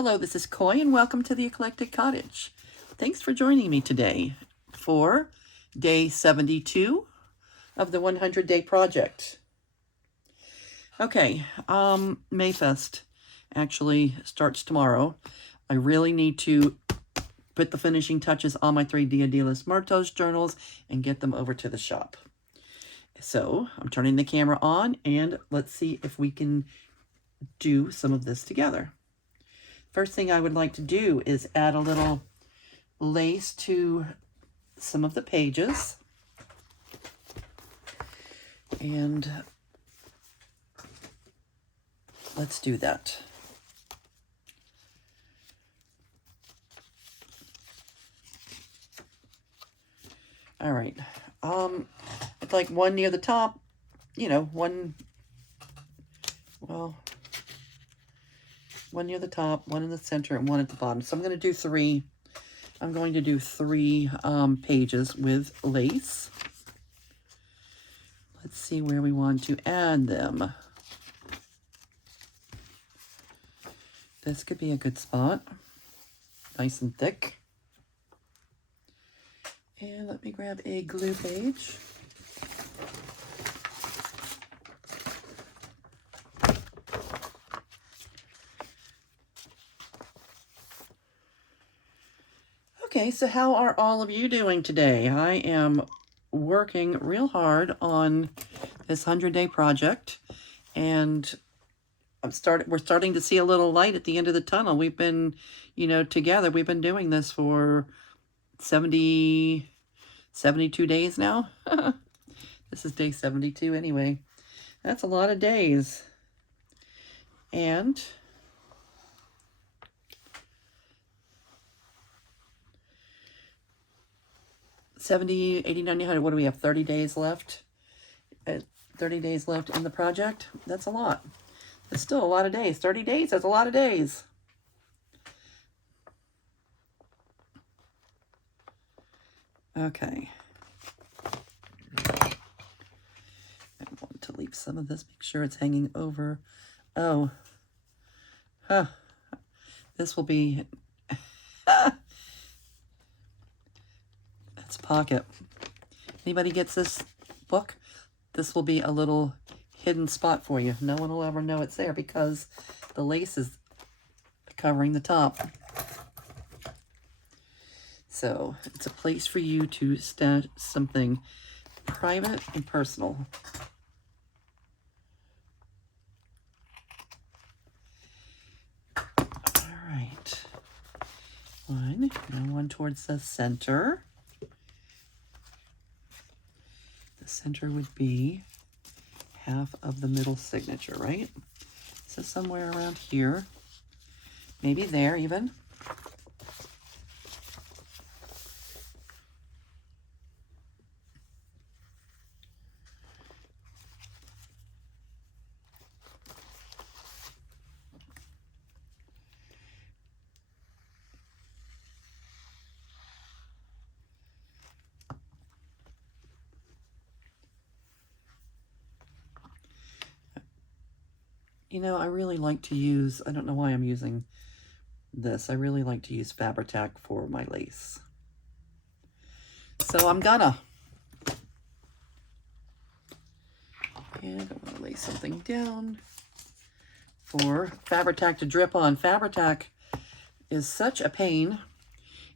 Hello, this is Coy, and welcome to the Eclectic Cottage. Thanks for joining me today for day 72 of the 100-day project. Okay, Mayfest actually starts tomorrow. I really need to put the finishing touches on my 3 Dia de los Muertos journals and get them over to the shop. So I'm turning the camera on, and let's see if we can do some of this together. First thing I would like to do is add a little lace to some of the pages. And let's do that. All right. I'd like one near the top, one near the top, one in the center, and one at the bottom. So I'm going to do three. I'm going to do three pages with lace. Let's see where we want to add them. This could be a good spot. Nice and thick. And let me grab a glue page. Okay, so how are all of you doing today? I am working real hard on this 100-day project, and we're starting to see a little light at the end of the tunnel. We've been, together, we've been doing this for 72 days now. This is day 72 anyway. That's a lot of days. And $70, $80, $90, $100. What do we have? 30 days left? 30 days left in the project? That's a lot. It's still a lot of days. 30 days, that's a lot of days. Okay. I want to leave some of this. Make sure it's hanging over. Oh. Huh. This will be... That's pocket. Anybody gets this book? This will be a little hidden spot for you. No one will ever know it's there because the lace is covering the top. So it's a place for you to stash something private and personal. All right. One towards the center. The center would be half of the middle signature, right? So somewhere around here, maybe there even. I really like to use, I don't know why I'm using this. I really like to use Fabri-Tac for my lace. So I'm gonna. And I want to lay something down for Fabri-Tac to drip on. Fabri-Tac is such a pain.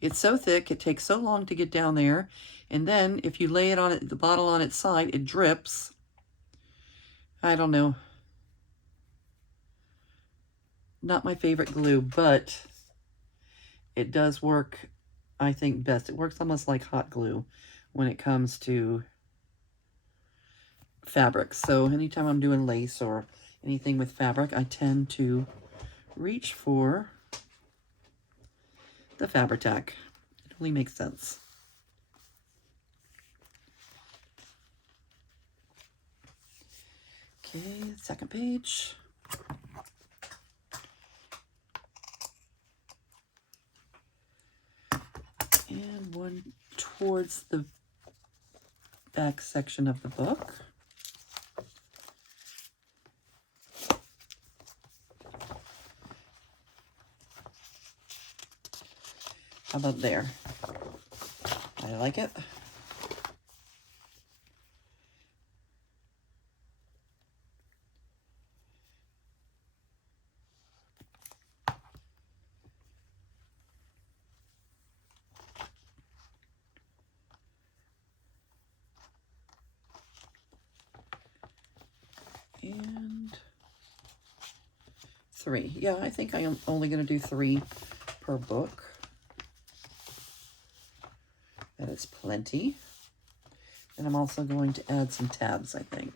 It's so thick, it takes so long to get down there. And then if you lay it on the bottle on its side, it drips. I don't know. Not my favorite glue, but it does work, I think, best. It works almost like hot glue when it comes to fabric. So anytime I'm doing lace or anything with fabric, I tend to reach for the Fabri-Tac. It only makes sense. Okay, second page. And one towards the back section of the book. How about there? I like it. And 3. Yeah, I think I am only going to do 3 per book. That is plenty. And I'm also going to add some tabs, I think.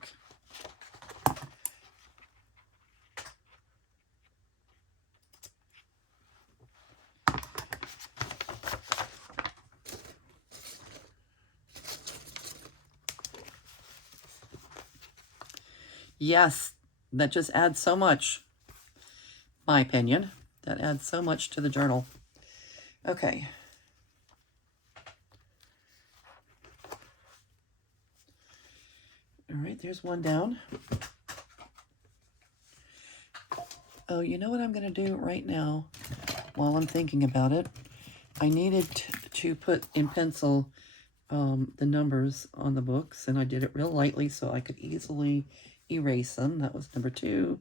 Yes, that just adds so much. My opinion. That adds so much to the journal. Okay. All right, there's one down. Oh, you know what I'm going to do right now while I'm thinking about it? I needed to put in pencil the numbers on the books, and I did it real lightly so I could easily erase them. That was number 2.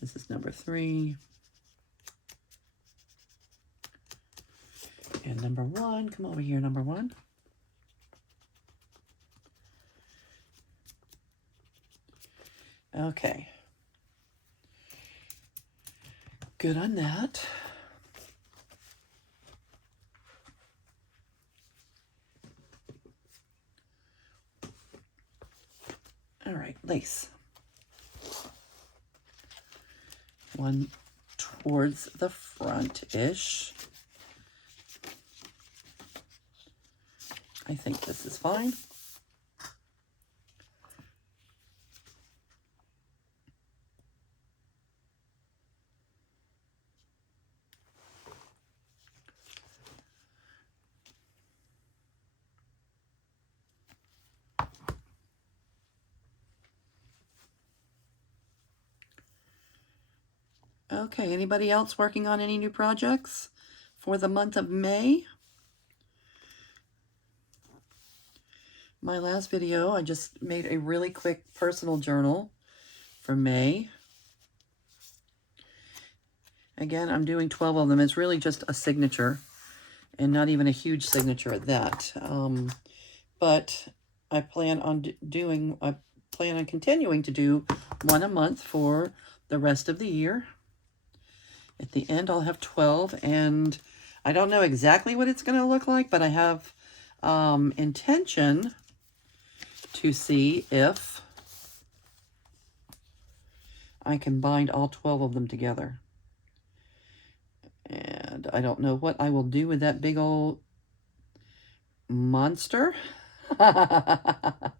This is number 3. And number 1. Come over here, number 1. Okay. Good on that. All right, lace. One towards the front-ish. I think this is fine. Okay, anybody else working on any new projects for the month of May? My last video, I just made a really quick personal journal for May. Again, I'm doing 12 of them. It's really just a signature and not even a huge signature at that. But I plan on continuing to do one a month for the rest of the year. At the end, I'll have 12, and I don't know exactly what it's going to look like, but I have intention to see if I can bind all 12 of them together. And I don't know what I will do with that big old monster. But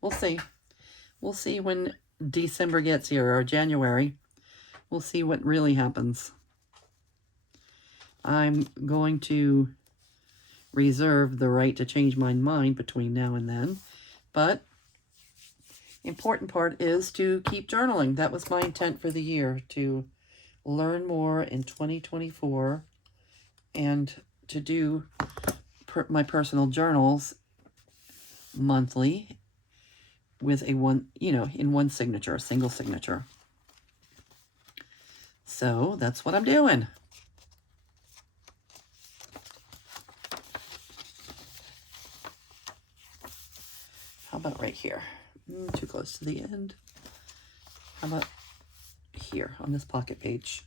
we'll see. We'll see when December gets here, or January. We'll see what really happens. I'm going to reserve the right to change my mind between now and then. But important part is to keep journaling. That was my intent for the year, to learn more in 2024 and to do my personal journals monthly with in one signature, a single signature. So that's what I'm doing. How about right here? Too close to the end. How about here on this pocket page?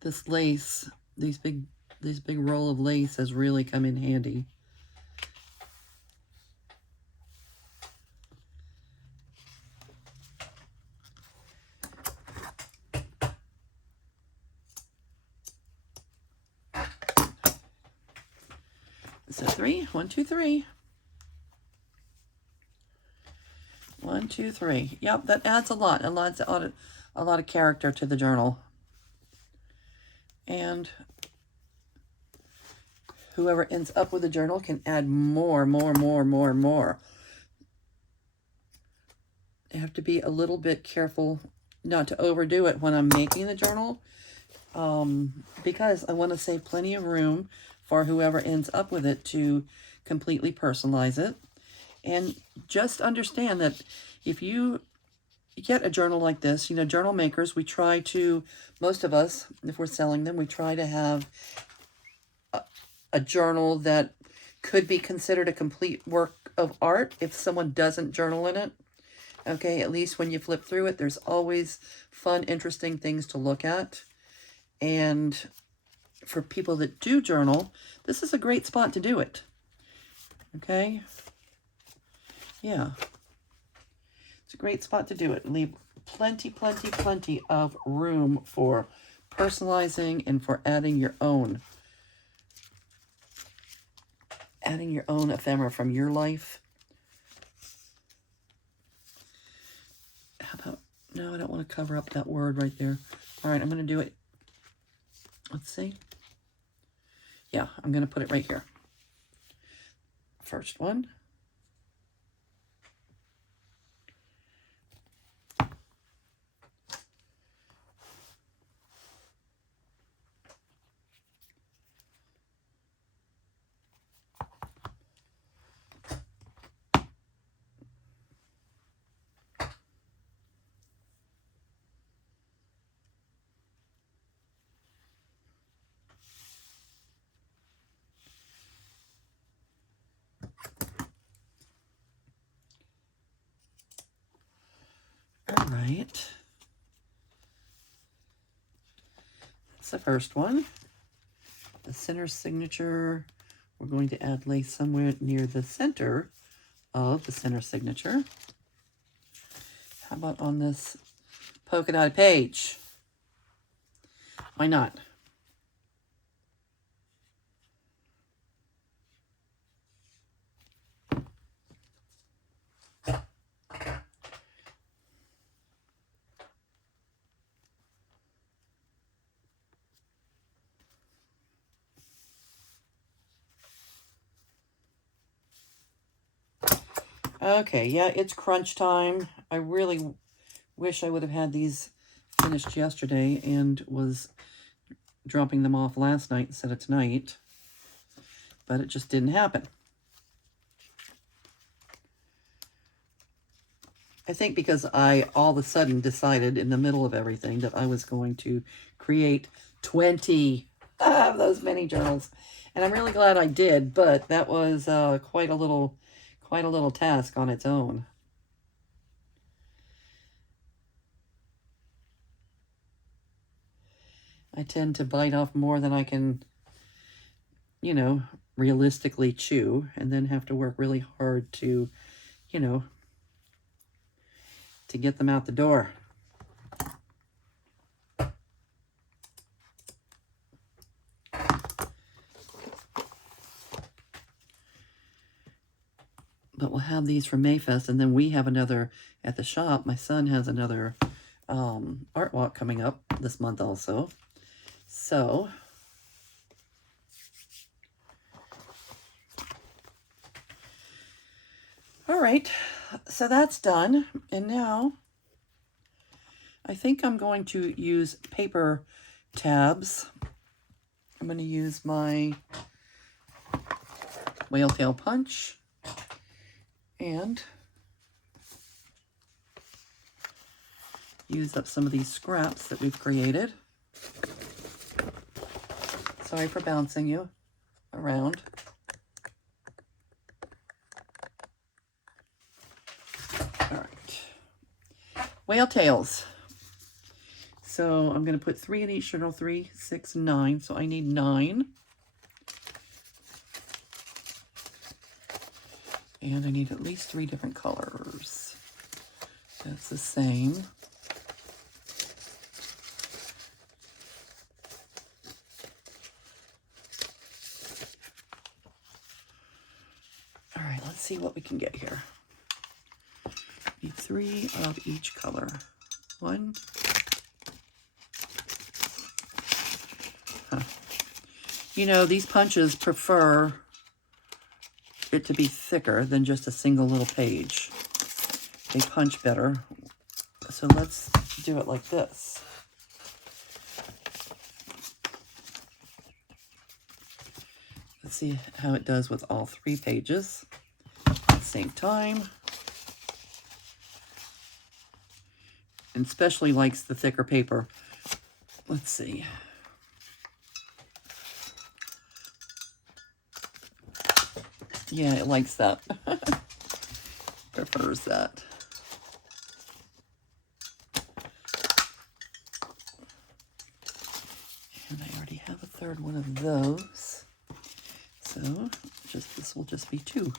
This lace, these big roll of lace has really come in handy. So 3, 1, 2, 3. 1, 2, 3. Yep, that adds a lot of character to the journal. And whoever ends up with a journal can add more. I have to be a little bit careful not to overdo it when I'm making the journal, because I want to save plenty of room for whoever ends up with it to completely personalize it. And just understand that if you get a journal like this, you know, journal makers, we try to, most of us, if we're selling them, we try to have a journal that could be considered a complete work of art if someone doesn't journal in it. Okay, at least when you flip through it, there's always fun, interesting things to look at. And for people that do journal, this is a great spot to do it. Okay? Yeah. It's a great spot to do it. Leave plenty of room for personalizing and for adding your own ephemera from your life. How about, no, I don't want to cover up that word right there. All right, I'm going to do it. Let's see. Yeah, I'm going to put it right here. First one. All right. That's the first one. The center signature, we're going to add lace somewhere near the center of the center signature. How about on this polka dot page? Why not? Okay, yeah, it's crunch time. I really wish I would have had these finished yesterday and was dropping them off last night instead of tonight, but it just didn't happen. I think because I all of a sudden decided in the middle of everything that I was going to create 20 of those mini journals, and I'm really glad I did, but that was quite a little task on its own. I tend to bite off more than I can, you know, realistically chew, and then have to work really hard to, you know, to get them out the door. But we'll have these for Mayfest, and then we have another at the shop. My son has another art walk coming up this month also. So, all right, so that's done. And now I think I'm going to use paper tabs. I'm going to use my whale tail punch and use up some of these scraps that we've created. Sorry for bouncing you around. All right. Whale tails. So I'm going to put 3 in each journal, 3, 6, 9. So I need 9. And I need at least 3 different colors. That's the same. All right, let's see what we can get here. Need 3 of each color. 1. You know, these punches prefer it to be thicker than just a single little page. They punch better. So let's do it like this. Let's see how it does with all 3 pages at the same time. And especially likes the thicker paper. Let's see. Yeah, it likes that. Prefers that. And I already have a 3rd one of those. So this will just be 2.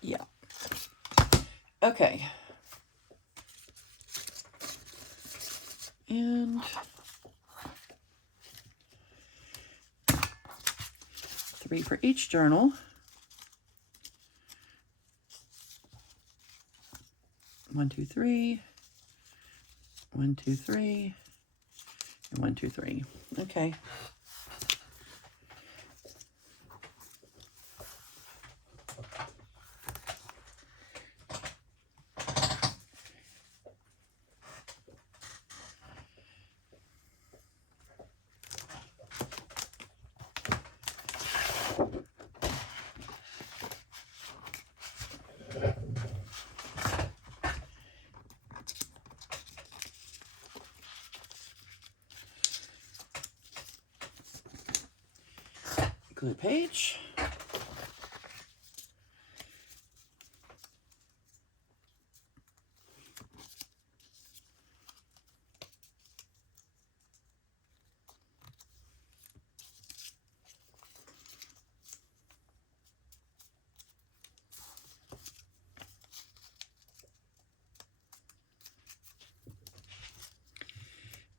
Yeah. Okay. And 3 for each journal. 1, 2, 3. 1, 2, 3. And 1, 2, 3. Okay. Glue page.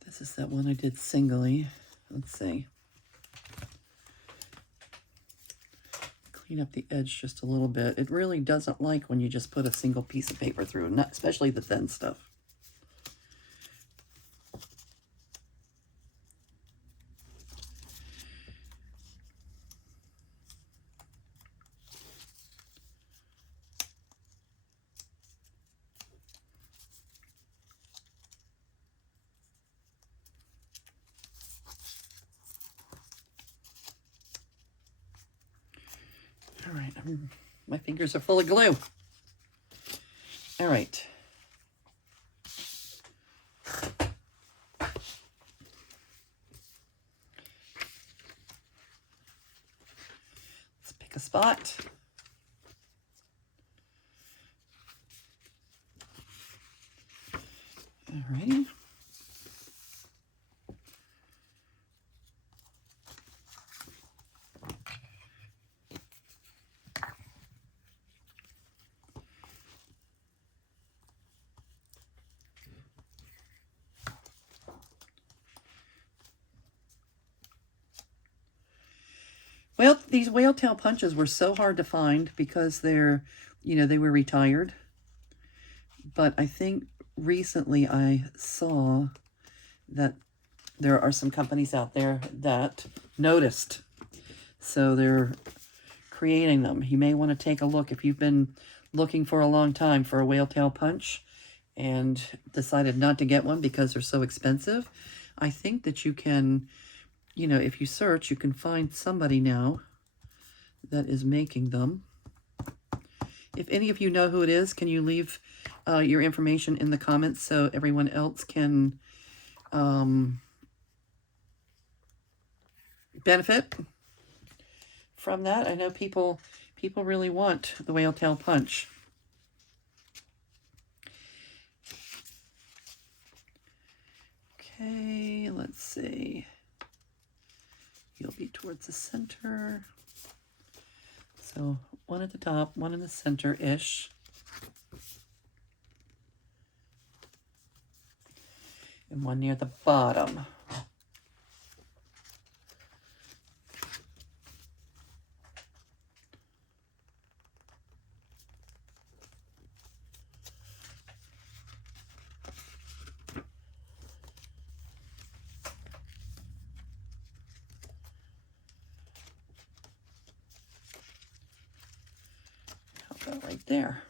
This is that one I did singly. Let's see. Clean up the edge just a little bit. It really doesn't like when you just put a single piece of paper through, not especially the thin stuff. All right, my fingers are full of glue. All right. Let's pick a spot. All righty. Well, these whale tail punches were so hard to find because they're, they were retired. But I think recently I saw that there are some companies out there that noticed. So they're creating them. You may want to take a look if you've been looking for a long time for a whale tail punch and decided not to get one because they're so expensive. I think that you can, if you search, you can find somebody now that is making them. If any of you know who it is, can you leave your information in the comments so everyone else can benefit from that? I know people really want the whale tail punch. Okay, let's see. You'll be towards the center. So one at the top, one in the center-ish. And one near the bottom. Go right there.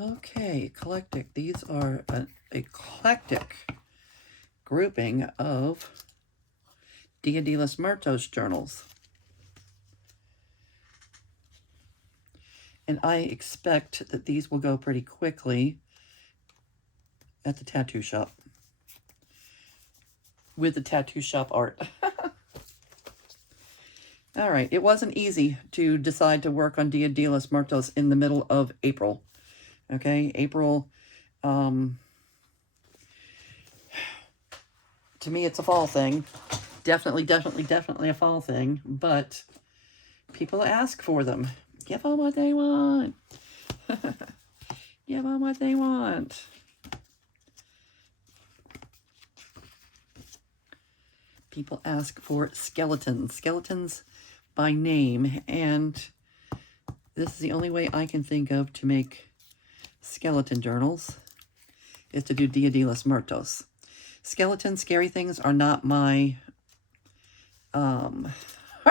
Okay, eclectic. These are an eclectic grouping of Dia de los Muertos journals. And I expect that these will go pretty quickly at the tattoo shop with the tattoo shop art. All right, it wasn't easy to decide to work on Dia de los Muertos in the middle of April. Okay, April, to me it's a fall thing. Definitely a fall thing, but people ask for them. Give them what they want. Give them what they want. People ask for skeletons by name, and this is the only way I can think of to make skeleton journals, is to do Dia de los Muertos. Skeleton, scary things are not my, are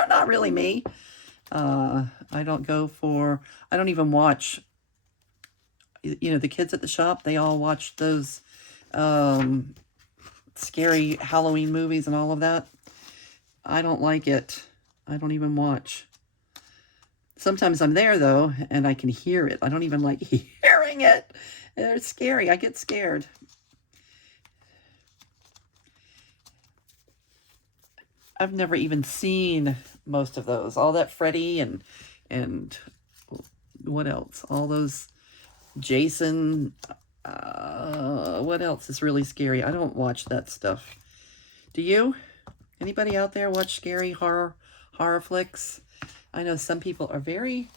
not really me. I don't even watch, you know, the kids at the shop, they all watch those scary Halloween movies and all of that. I don't like it. I don't even watch. Sometimes I'm there, though, and I can hear it. I don't even like hearing it. It's scary. I get scared. I've never even seen most of those. All that Freddy and what else? All those Jason. What else is really scary? I don't watch that stuff. Do you? Anybody out there watch scary horror flicks? I know some people are very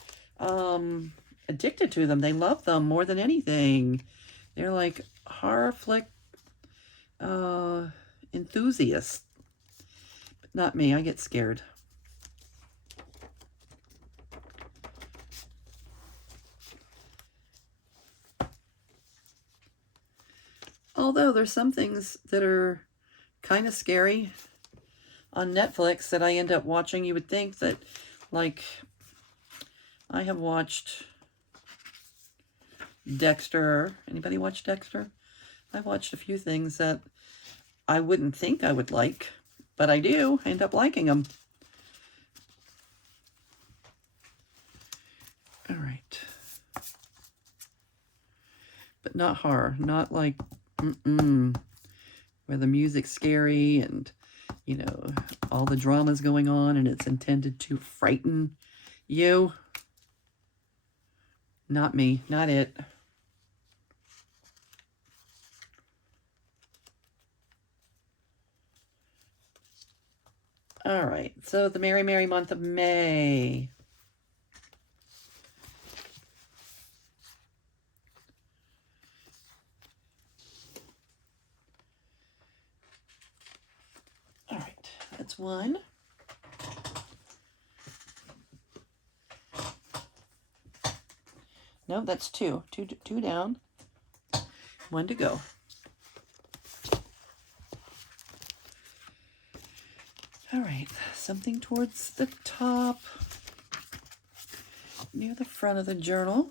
addicted to them. They love them more than anything. They're like horror flick enthusiasts. But not me. I get scared. Although there's some things that are kind of scary on Netflix that I end up watching. You would think that, like, I have watched Dexter. Anybody watch Dexter? I've watched a few things that I wouldn't think I would like, but I do end up liking them. All right. But not horror. Not like, where the music's scary and, you know, all the drama's going on and it's intended to frighten you. Not me. Not it. All right. So the merry, merry month of May. All right. That's one. No, that's two. Two down. One to go. All right, something towards the top, near the front of the journal.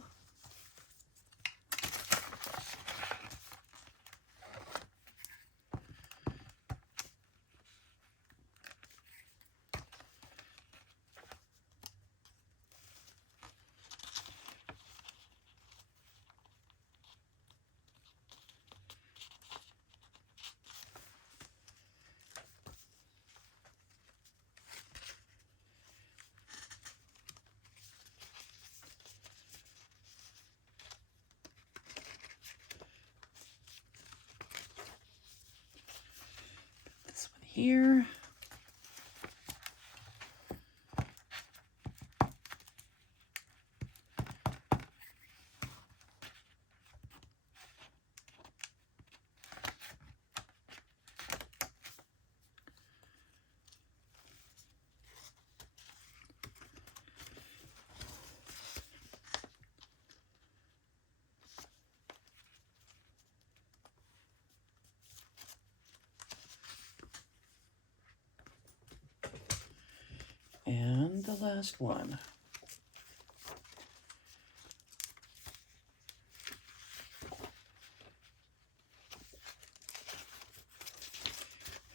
Here. last one.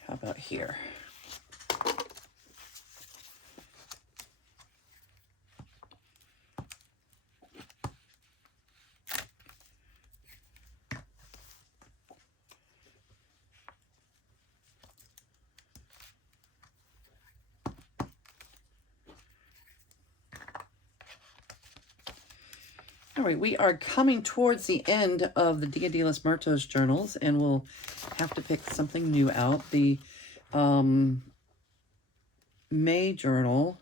How about here? All right, we are coming towards the end of the Dia de los Muertos journals, and we'll have to pick something new out. The May journal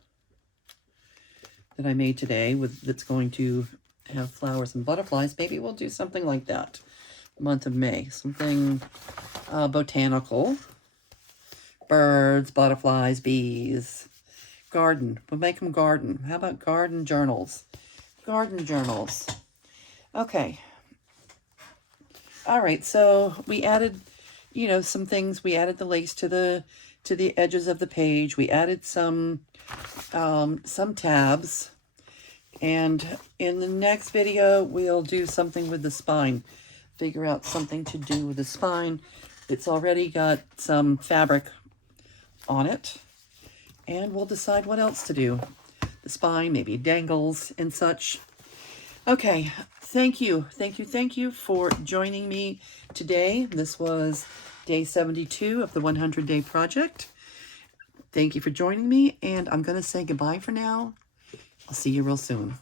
that I made today that's going to have flowers and butterflies, maybe we'll do something like that. Month of May, something botanical. Birds, butterflies, bees. Garden, we'll make them garden. How about garden journals? Garden journals. Okay. All right, so we added, some things. We added the lace to the edges of the page. We added some tabs. And in the next video, we'll do something with the spine. Figure out something to do with the spine. It's already got some fabric on it. And we'll decide what else to do. The spine, maybe dangles and such. Okay, thank you for joining me today. This was day 72 of the 100-day project. Thank you for joining me, and I'm going to say goodbye for now. I'll see you real soon.